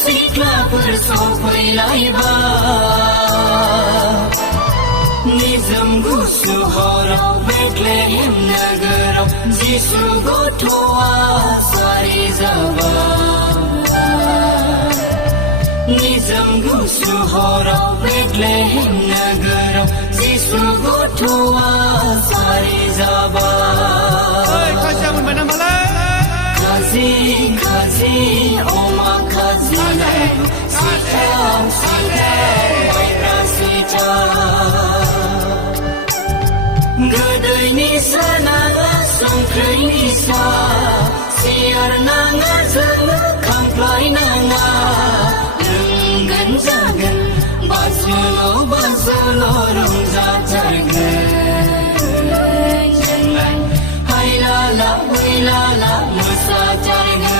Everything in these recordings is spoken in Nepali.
सिख्लाफोर सफैलायबाय निजोम गुसु हराव बेथलेहेम नोगोराव जिसु गथ'आ सारि जाबाय निजोम गुसु हराव बेथलेहेम नोगोराव जिसु गथ'आ सारि जाबाय खाजि खाजि अमा खाजि सिथाव सिथाव माइब्रा सिथाव गोदैनि सा नाङा संख्रैनि सा सियार नाङा जोंनो खामफ्लाय नाङा लोंगोन जागोन बाजुल' रंजाथारगोन जोंलाय हायलाला हुइलाला मोसाथारगोन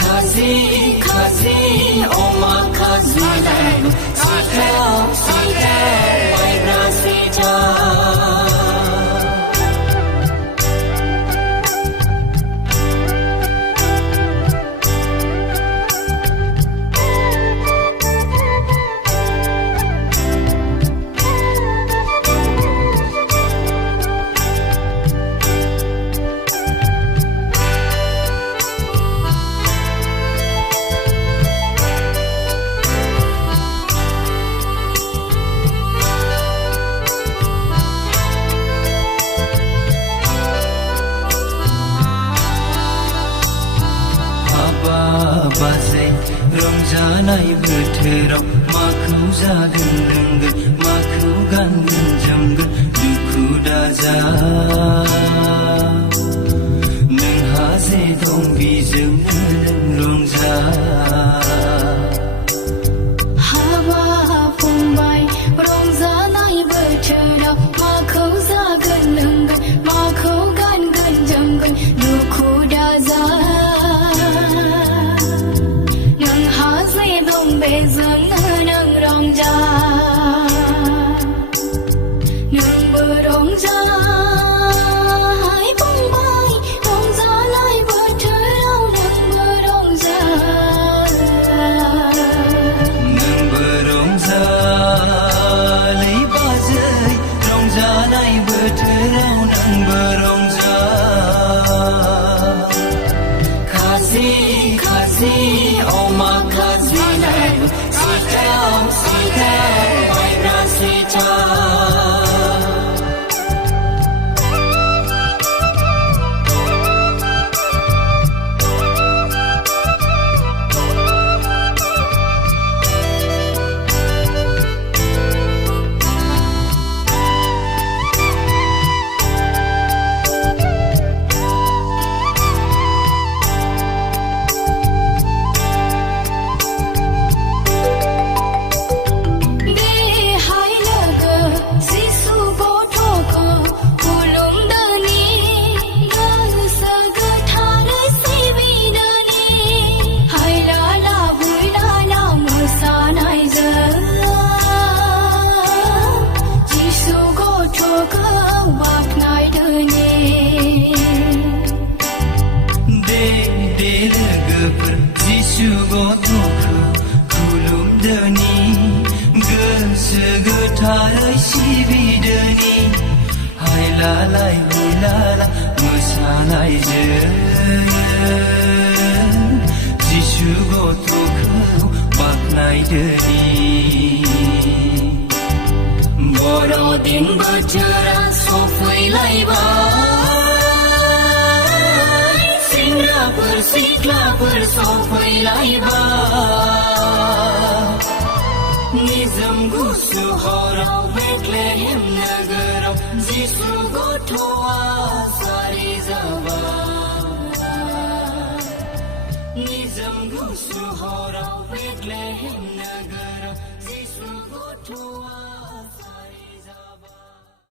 खाजि खाजि अमा खाजि सिथाव सिथाव माइब्रा सिथाव बाजै रंजानाय बोथोराव माखौ जागोन लोंगोन माखौ गानगोन जोमगोन दुखु दाजा नोंहा जे दं बेजोंनो नों रंजा हाबा फंबाय रंजानाय बोथोराव माखौ जागोन लोंगोन माखौ गानगोन जोमगोन दुखु दाजा बेजोंनो नों रंजा नोंबो रंजा फंबाय रंजानाय बोथोराव नोंबो रंजा लै बाजै रंजानाय बोथोराव नोंबो रंजा खाजि खाजि अमा खाजि सिथाव सिथाव माइब्रा सिथाव जिसु गथ'खौ खुलुमदोनि गोसो गोथारै सिबिदोनि हायलालाय हुइलाला मोसानायजों जिसु गथ'खौ बाख्नायदोनि बर'दिन बोथोरा सफैलायबाय सेंग्राफोर सिख्लाफोर सफैलायबाय निजोम गुसु हराव बेथलेहेम नोगोराव जिसु गथ'आ सारि जाबाय निजोम गुसु हराव बेथलेहेम नोगोराव जिसु गथ'आ